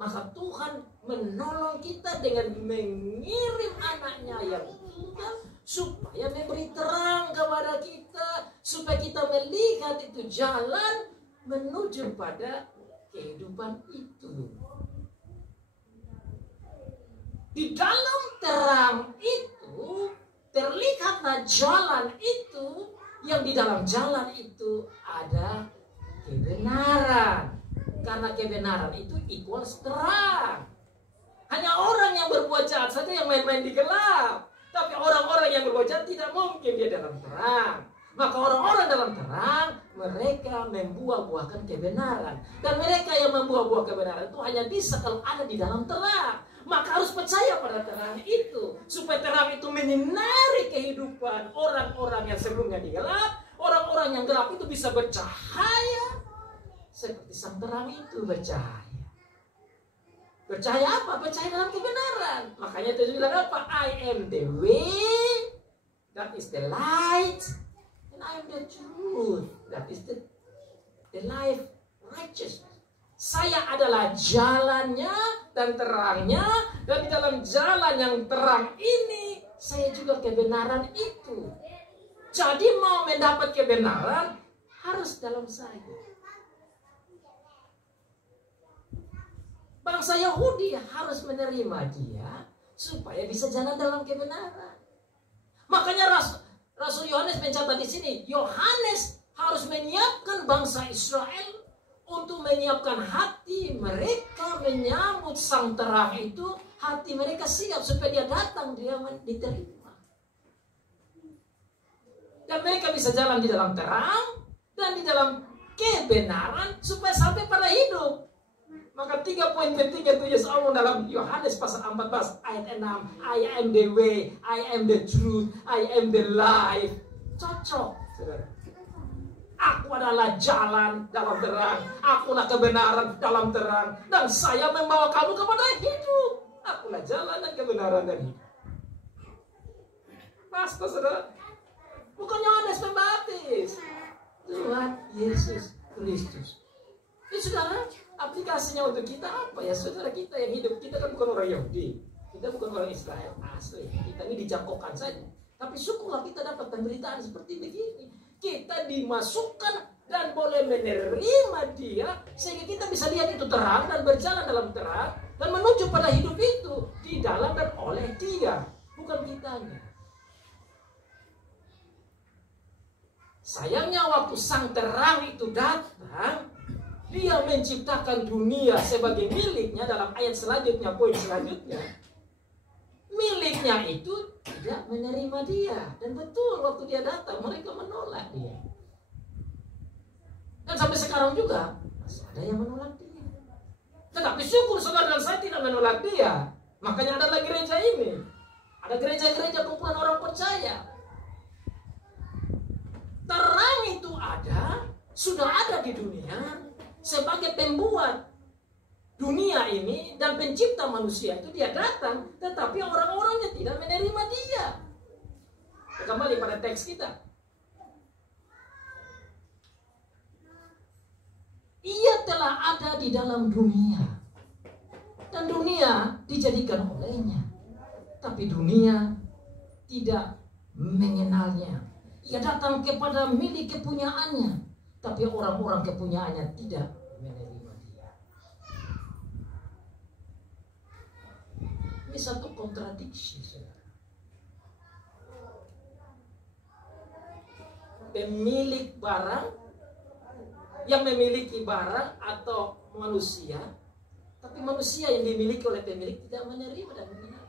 Maka Tuhan menolong kita dengan mengirim anaknya yang tunggal, supaya memberi terang kepada kita, supaya kita melihat itu jalan menuju pada kehidupan itu. Di dalam terang itu terlihatlah jalan itu, yang di dalam jalan itu ada kebenaran. Karena kebenaran itu equals terang. Hanya orang yang berbuat jahat saja yang main-main di gelap. Tapi orang-orang yang berbuat jahat tidak mungkin dia dalam terang. Maka orang-orang dalam terang, mereka membuah-buahkan kebenaran. Dan mereka yang membuah-buah kebenaran itu hanya bisa kalau ada di dalam terang. Maka harus percaya pada terang itu. Supaya terang itu menyinari kehidupan orang-orang yang sebelumnya gelap. Orang-orang yang gelap itu bisa bercahaya. Seperti sang terang itu bercahaya. Bercahaya apa? Bercahaya dalam kebenaran. Makanya itu bilang apa? I am the way. That is the light. And I am the truth. That is the life righteousness. Saya adalah jalannya dan terangnya. Dan di dalam jalan yang terang ini, saya juga kebenaran itu. Jadi mau mendapat kebenaran, harus dalam saya. Bangsa Yahudi harus menerima dia, supaya bisa jalan dalam kebenaran. Makanya Rasul Yohanes mencatat di sini, Yohanes harus menyiapkan bangsa Israel untuk menyiapkan hati mereka menyambut sang terang itu. Hati mereka siap supaya dia datang, dia diterima. Dan mereka bisa jalan di dalam terang dan di dalam kebenaran supaya sampai pada hidup. Maka 3 poin penting yang Yesus omong dalam Yohanes pasal 14 ayat 6. I am the way, I am the truth, I am the life. Cocok, saudara. Aku adalah jalan dalam terang. Akulah kebenaran dalam terang. Dan saya membawa kamu kepada hidup. Akulah jalan dan kebenaran dan hidup. Basta, saudara. Bukan Yohanes Pembaptis. Tuhan Yesus Kristus. Ini saudara, aplikasinya untuk kita apa ya? Saudara kita yang hidup, kita kan bukan orang Yahudi. Kita bukan orang Israel asli. Kita ini dicangkokkan saja. Tapi syukurlah kita dapat penderitaan seperti begini. Kita dimasukkan dan boleh menerima dia. Sehingga kita bisa lihat itu terang dan berjalan dalam terang. Dan menuju pada hidup itu di dalam dan oleh dia. Bukan kitanya. Sayangnya waktu sang terang itu datang, dia menciptakan dunia sebagai miliknya. Dalam ayat selanjutnya, poin selanjutnya, miliknya itu tidak menerima dia. Dan betul waktu dia datang, mereka menolak dia. Dan sampai sekarang juga masih ada yang menolak dia. Tetapi syukur saudara dan saya tidak menolak dia. Makanya adalah gereja ini. Ada gereja-gereja kumpulan orang percaya. Terang itu ada, sudah ada di dunia sebagai pembuat dunia ini dan pencipta manusia itu. Dia datang, tetapi orang-orangnya tidak menerima dia. Kembali pada teks kita. Ia telah ada di dalam dunia dan dunia dijadikan olehnya, tapi dunia tidak mengenalnya. Ia datang kepada milik kepunyaannya, tapi orang-orang kepunyaannya tidak menerima dia. Ini satu kontradiksi, saudara. Pemilik barang yang memiliki barang atau manusia, tapi manusia yang dimiliki oleh pemilik tidak menerima dan mengenal.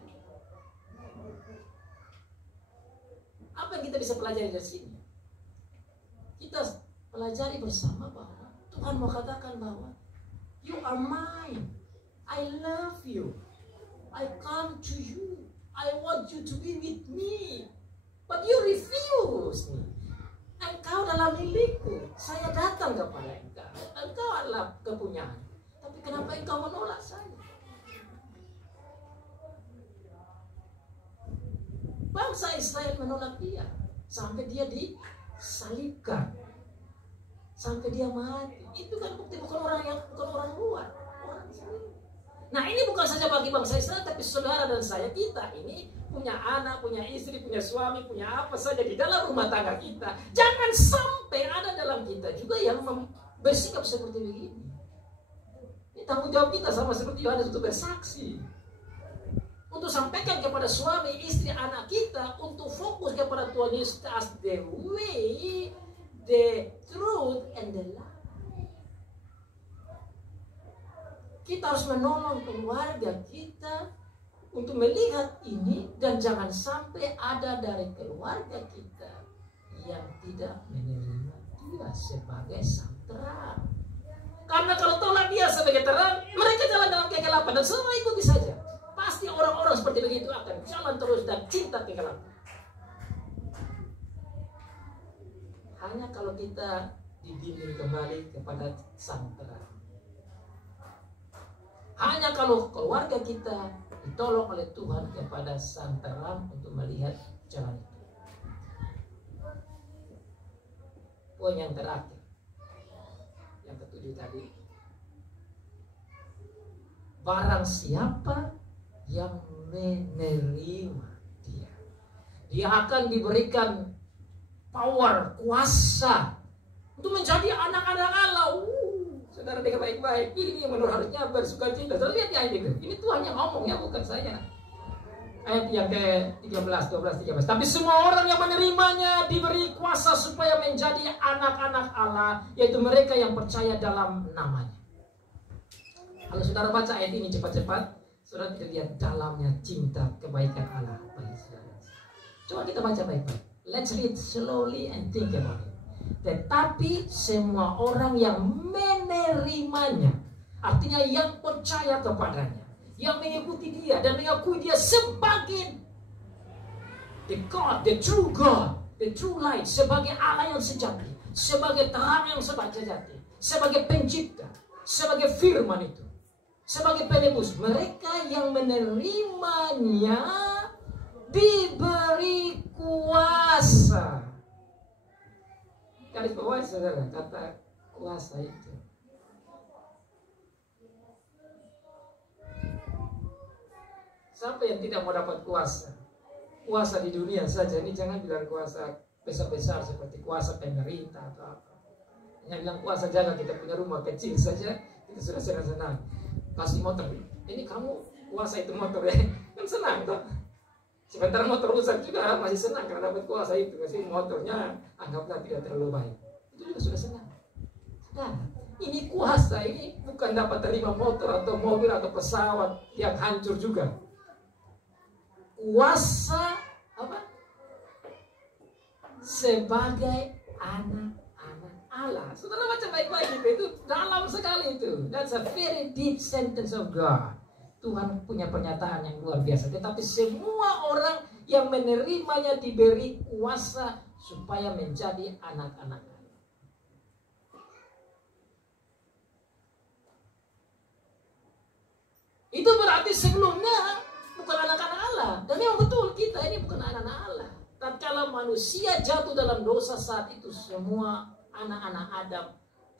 Apa yang kita bisa pelajari dari sini? Kita pelajari bersama bahwa Tuhan mau katakan bahwa you are mine, I love you, I come to you, I want you to be with me, but you refuse me. Engkau adalah milikku, saya datang kepada engkau, engkau adalah kepunyaan, tapi kenapa engkau menolak saya? Bangsa Israel menolak dia sampai dia disalibkan, sampai dia mati. Itu kan bukti bukan orang luar, orang sendiri. Nah, ini bukan saja bagi bangsa Israel, tapi saudara dan saya, kita ini punya anak, punya istri, punya suami, punya apa saja di dalam rumah tangga kita. Jangan sampai ada dalam kita juga yang bersikap seperti begini. Ini tanggung jawab kita sama seperti Yohanes untuk bersaksi. Untuk sampaikan kepada suami, istri, anak kita untuk fokus kepada Tuhan Yesus as the way, the truth, and the life. Kita harus menolong keluarga kita untuk melihat ini, dan jangan sampai ada dari keluarga kita yang tidak menerima dia sebagai sang terang. Karena kalau tolak dia sebagai terang, mereka jalan dalam kegelapan dan semua ikuti saja. Pasti pasti orang-orang seperti begitu akan jalan terus dan cinta tinggal. Hanya kalau kita dibimbing kembali kepada Sang Terang. Hanya kalau keluarga kita ditolong oleh Tuhan kepada Sang Terang untuk melihat jalan itu. Poin yang terakhir, yang ketujuh tadi, barang siapa yang menerima dia akan diberikan power, kuasa untuk menjadi anak-anak Allah. Saudara dengar baik-baik, ini menurut harusnya bersuka cita. Saudara lihat ya ini Tuhan yang ngomong ya, bukan saya. Ayat yang ke-13, 12, 13. Tapi semua orang yang menerimanya diberi kuasa supaya menjadi anak-anak Allah, yaitu mereka yang percaya dalam namanya. Kalau saudara baca ayat ini cepat-cepat, saudara tidak lihat dalamnya cinta kebaikan Allah bagi saudara. Coba kita baca baik-baik. Let's read slowly and think about it. Tetapi semua orang yang menerimanya, artinya yang percaya kepadanya, yang mengikuti dia dan mengakui dia sebagai the God, the true God, the true light, sebagai Allah yang sejati, sebagai terang yang sejati, sebagai pencipta, sebagai firman itu, sebagai penebus. Mereka yang menerimanya diberi kuasa. Garis bawah saudara, kata kuasa itu. Siapa yang tidak mau dapat kuasa? Kuasa di dunia saja, ini jangan bilang kuasa besar-besar seperti kuasa pemerintah atau apa. Hanya bilang kuasa jaga kita punya rumah kecil saja, kita sudah senang-senang. Kasih motor, ini kamu kuasa itu motor ya, kan senang toh. Sementara motor rusak juga masih senang karena dapat kuasa itu. Kasih motornya anggaplah tidak terlalu baik, itu juga sudah senang. Nah, ini kuasa, ini bukan dapat terima motor atau mobil atau pesawat yang hancur juga. Kuasa apa? Sebagai anak-anak Allah. Saudara baca baik-baik itu dalam sekali itu. That's a very deep sentence of God. Tuhan punya pernyataan yang luar biasa. Tetapi semua orang yang menerimanya diberi kuasa supaya menjadi anak-anak Allah. Itu berarti sebelumnya bukan anak-anak Allah. Dan memang betul kita ini bukan anak-anak Allah. Tatkala manusia jatuh dalam dosa saat itu, semua anak-anak Adam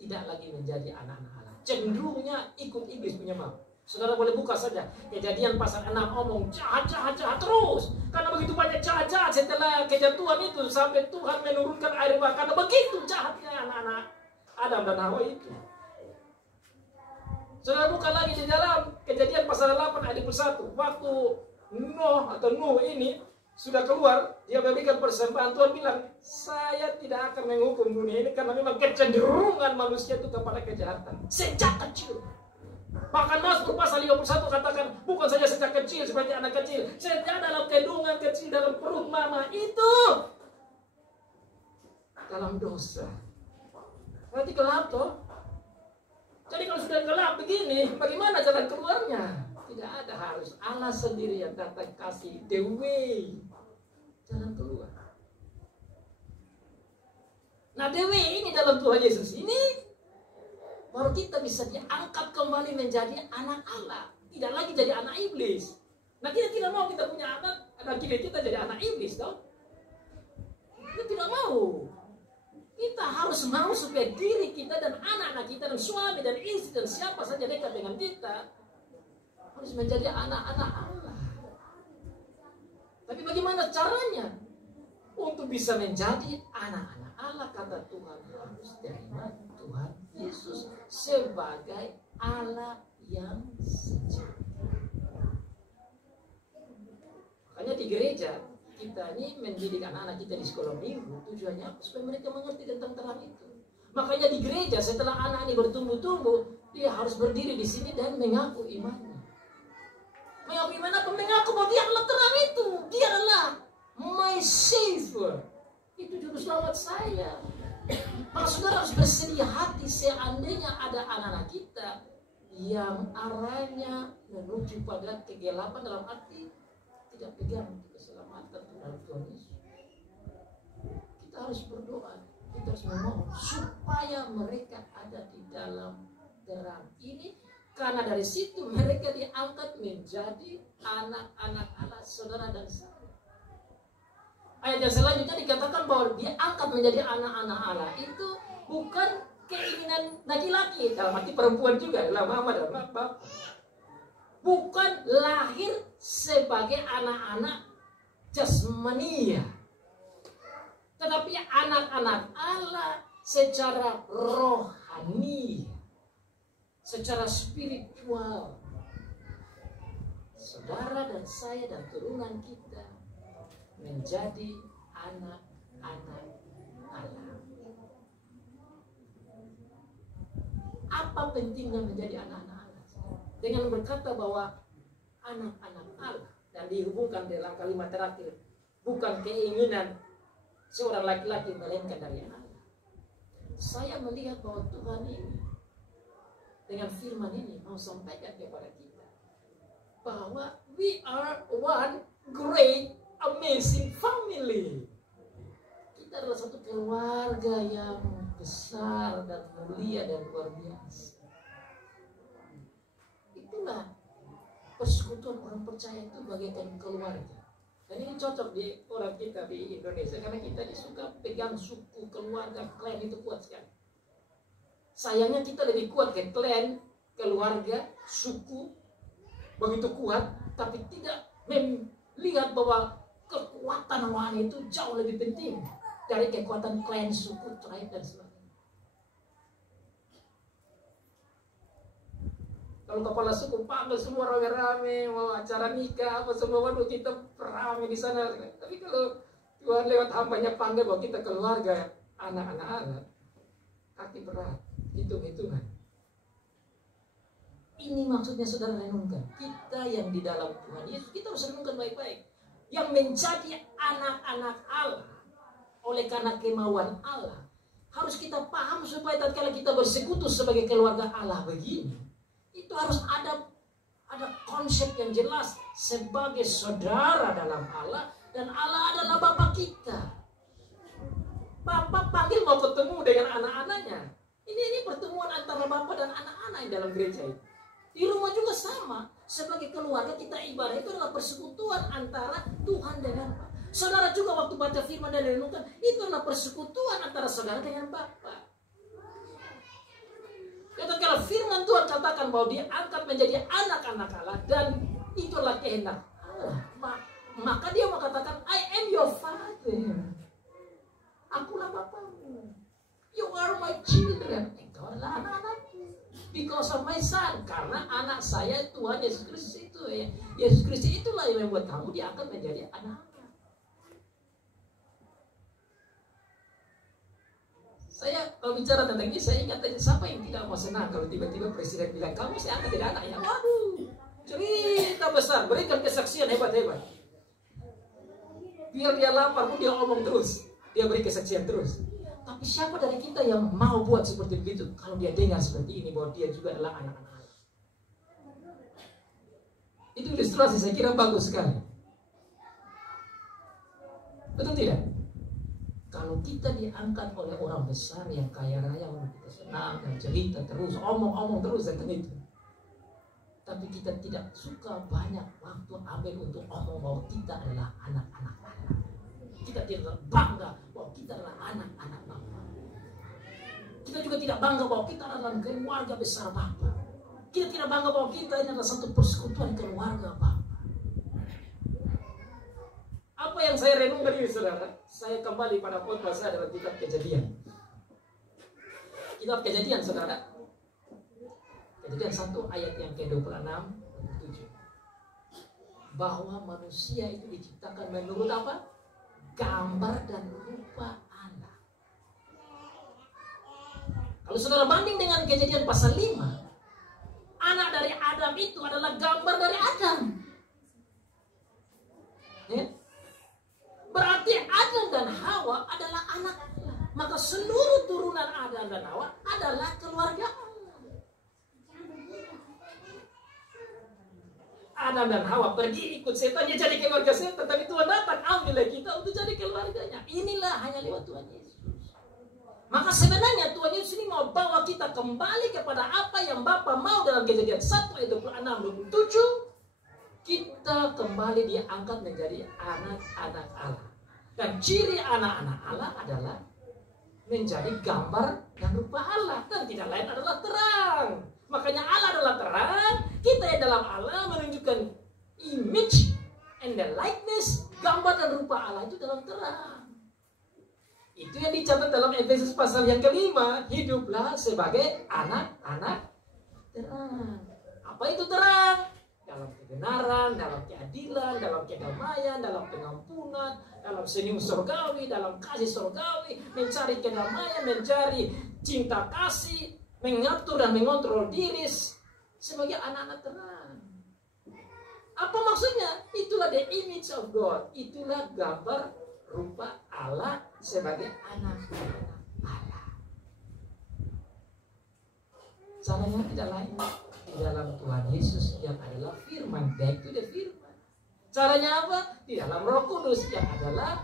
tidak lagi menjadi anak-anak Allah. Cenderungnya ikut iblis punya mau. Saudara boleh buka saja Kejadian pasal 6, omong jahat terus. Karena begitu banyak jahat setelah kejatuhan itu, sampai Tuhan menurunkan air bah. Karena begitu jahatnya anak-anak Adam dan Hawa itu. Saudara buka lagi di dalam Kejadian pasal 8 ayat 21. Waktu Nuh ini sudah keluar, dia memberikan persembahan. Tuhan bilang, saya tidak akan menghukum dunia ini karena memang kecenderungan manusia itu kepada kejahatan sejak kecil. Bahkan Mazmur pasal 51 katakan, bukan saja sejak kecil seperti anak kecil, sejak dalam kandungan kecil dalam perut mama itu dalam dosa. Berarti gelap toh. Jadi kalau sudah gelap begini, bagaimana jalan keluarnya? Tidak ada, harus Allah sendiri yang datang kasih the way, jalan keluar. Nah, the way ini dalam Tuhan Yesus ini baru kita bisa diangkat kembali menjadi anak Allah, tidak lagi jadi anak iblis. Nah, kita tidak mau kita punya anak kita jadi anak iblis toh. Kita tidak mau. Kita harus mau supaya diri kita dan anak-anak kita dan suami dan istri dan siapa saja dekat dengan kita harus menjadi anak-anak Allah. Tapi bagaimana caranya? Untuk bisa menjadi anak-anak Allah, kata Tuhan, harus terima Tuhan Yesus sebagai Allah yang sejati. Makanya di gereja kita ini mendidik anak-anak kita di sekolah minggu, tujuannya supaya mereka mengerti tentang terang itu. Makanya di gereja setelah anak ini bertumbuh-tumbuh, dia harus berdiri di sini dan mengaku imannya. Mengaku iman apa? Mengaku bahwa dia adalah terang itu. Dia adalah my savior. Itu juru selamat saya. Maka saudara harus bersedia hati seandainya ada anak-anak kita yang arahnya menuju pada kegelapan, dalam arti tidak pegang keselamatan dalam Tuhan Yesus. Kita harus berdoa, kita harus memohon supaya mereka ada di dalam terang ini, karena dari situ mereka diangkat menjadi anak-anak Allah, saudara dan saya. Ayat yang selanjutnya dikatakan bahwa diangkat menjadi anak-anak Allah itu bukan keinginan laki-laki, dalam arti perempuan juga, dalam mama dan bapak. Bukan lahir sebagai anak-anak jasmania, tetapi anak-anak Allah secara rohani, secara spiritual. Saudara dan saya dan turunan kita menjadi anak-anak Allah. Apa pentingnya menjadi anak-anak Allah? Dengan berkata bahwa anak-anak Allah, dan dihubungkan dalam kalimat terakhir, bukan keinginan seorang laki-laki melainkan dari Allah. Saya melihat bahwa Tuhan ini dengan firman ini mau sampaikan kepada kita bahwa we are one great amazing family. Kita adalah satu keluarga yang besar dan mulia dan luar biasa. Itulah persekutuan orang percaya itu bagaikan keluarga. Dan ini cocok di orang kita di Indonesia, karena kita disuka pegang suku, keluarga, klan itu kuat sekali. Sayangnya kita lebih kuat ke klan, keluarga, suku, begitu kuat, tapi tidak melihat bahwa kekuatan rohani itu jauh lebih penting dari kekuatan klan, suku, tribe, dan sebagainya. Kalau kepala suku panggil semua rame-rame, mau acara nikah, apa semua, waduh kita rame di sana. Tapi kalau Tuhan lewat hambanya panggil bahwa kita keluarga, anak-anak Allah, hati berat, hitung-hitungan. Ini maksudnya saudara renungkan. Kita yang di dalam Tuhan Yesus, kita harus renungkan baik-baik. Yang menjadi anak-anak Allah oleh karena kemauan Allah, harus kita paham supaya tatkala kita bersekutu sebagai keluarga Allah begini, itu harus ada konsep yang jelas sebagai saudara dalam Allah, dan Allah adalah Bapa kita. Bapa panggil mau ketemu dengan anak-anaknya. Ini pertemuan antara Bapa dan anak-anak yang dalam gereja itu. Di rumah juga sama. Sebagai keluarga kita ibadah itu adalah persekutuan antara Tuhan dengan Bapa. Saudara juga waktu baca firman dan renungkan, itu adalah persekutuan antara saudara dengan Bapa. Kalau firman Tuhan katakan bahwa dia angkat menjadi anak-anak Allah, dan itulah kehendak Allah, maka dia mengatakan, I am your father. Akulah Bapamu. You are my children. Engkau adalah anak-anakku. Because of my son. Karena anak saya Tuhan Yesus Kristus itu. Yesus Kristus itulah yang membuat kamu diangkat menjadi anak-anak. Saya kalau bicara tentang ini, saya ingat aja, siapa yang tidak mau senang kalau tiba-tiba presiden bilang, kamu saya angkat jadi anak ya. Waduh, cerita besar, berikan kesaksian hebat-hebat. Biar dia lapar pun dia omong terus, dia beri kesaksian terus. Tapi siapa dari kita yang mau buat seperti begitu kalau dia dengar seperti ini bahwa dia juga adalah anak-anak Allah? Itu ilustrasi saya kira bagus sekali. Betul tidak? Kalau kita diangkat oleh orang besar yang kaya raya, kita senang dan cerita terus, omong-omong terus tentang itu. Tapi kita tidak suka banyak waktu ambil untuk omong bahwa kita adalah anak-anak Allah. Kita tidak bangga bahwa kita adalah anak-anak Bapa. Kita juga tidak bangga bahwa kita adalah keluarga besar Bapa. Kita tidak bangga bahwa kita ini adalah satu persekutuan keluarga Bapa. Apa yang saya renungkan ini saudara, saya kembali pada khotbah saya dalam kitab Kejadian. Kitab Kejadian saudara, Kejadian 1 ayat yang ke-26, 27. Bahwa manusia itu diciptakan menurut apa? Gambar dan rupa Allah. Kalau saudara banding dengan Kejadian pasal 5, anak dari Adam itu adalah gambar dari Adam. Ya? Berarti Adam dan Hawa adalah anak Allah. Maka seluruh turunan Adam dan Hawa adalah keluarga Allah. Adam dan Hawa pergi ikut setan, dia jadi keluarga setan. Tapi Tuhan datang ambil kita untuk jadi keluarganya. Inilah hanya lewat Tuhan Yesus. Maka sebenarnya Tuhan Yesus ini mau bawa kita kembali kepada apa yang Bapa mau dalam Kejadian 1 ayat 26-27. Kita kembali diangkat menjadi anak-anak Allah. Dan ciri anak-anak Allah adalah menjadi gambar dan rupa Allah. Dan tidak lain adalah terang. Makanya Allah adalah terang. Kita yang dalam Allah menunjukkan image and the likeness. Gambar dan rupa Allah itu dalam terang. Itu yang dicatat dalam Efesus pasal yang kelima. Hiduplah sebagai anak-anak terang. Apa itu terang? Dalam kebenaran, dalam keadilan, dalam kedamaian, dalam pengampunan, dalam senyum surgawi, dalam kasih surgawi, mencari kedamaian, mencari cinta kasih, mengatur dan mengontrol diri sebagai anak-anak terang. Apa maksudnya? Itulah the image of God. Itulah gambar rupa Allah sebagai anak-anak Allah. Caranya tidak lain. Di dalam Tuhan Yesus yang adalah firman, back to the firman. Caranya apa? Di dalam Roh Kudus yang adalah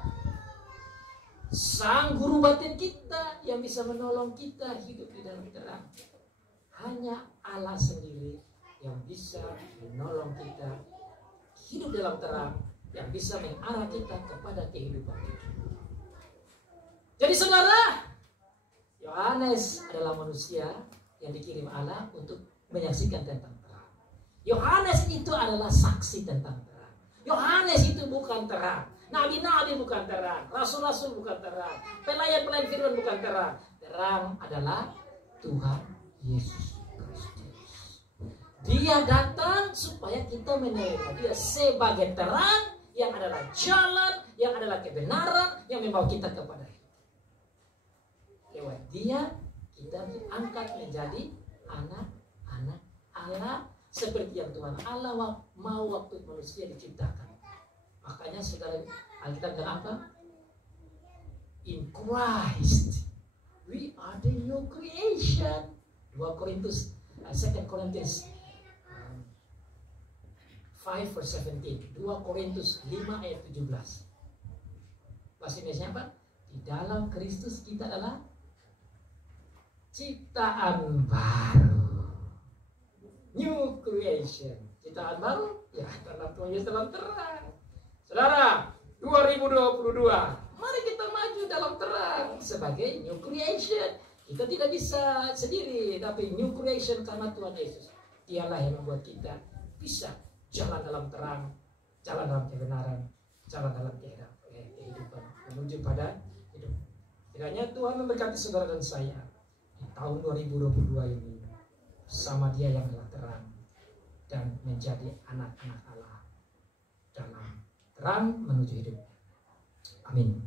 sang guru batin kita yang bisa menolong kita hidup di dalam terang. Hanya Allah sendiri yang bisa menolong kita hidup dalam terang, yang bisa mengarah kita kepada kehidupan. Jadi saudara, Yohanes adalah manusia yang dikirim Allah untuk menyaksikan tentang terang. Yohanes itu adalah saksi tentang terang. Yohanes itu bukan terang. Nabi-nabi bukan terang. Rasul-rasul bukan terang. Pelayan-pelayan firman bukan terang. Terang adalah Tuhan Yesus Kristus. Dia datang supaya kita menerima Dia sebagai terang yang adalah jalan, yang adalah kebenaran, yang membawa kita kepada hidup. Lewat Dia kita diangkat menjadi anak Allah seperti yang Tuhan Allah mau waktu manusia diciptakan. Makanya segala Alkitab bilang apa? In Christ we are the new creation. 2 Corinthians 5 verse 17. 2 Korintus 5 ayat 17. Bahasa Indonesia apa? Di dalam Kristus kita adalah ciptaan baru. New creation. Ciptaan baru ya dalam Tuhan Yesus dalam terang. Saudara, 2022, mari kita maju dalam terang sebagai new creation. Kita tidak bisa sendiri, tapi new creation karena Tuhan Yesus. Dialah yang membuat kita bisa jalan dalam terang, jalan dalam kebenaran, jalan dalam kehidupan, menuju pada hidup. Kiranya Tuhan memberkati saudara dan saya di tahun 2022 ini. Sama Dia yang adalah terang dan menjadi anak-anak Allah dalam terang menuju hidup. Amin.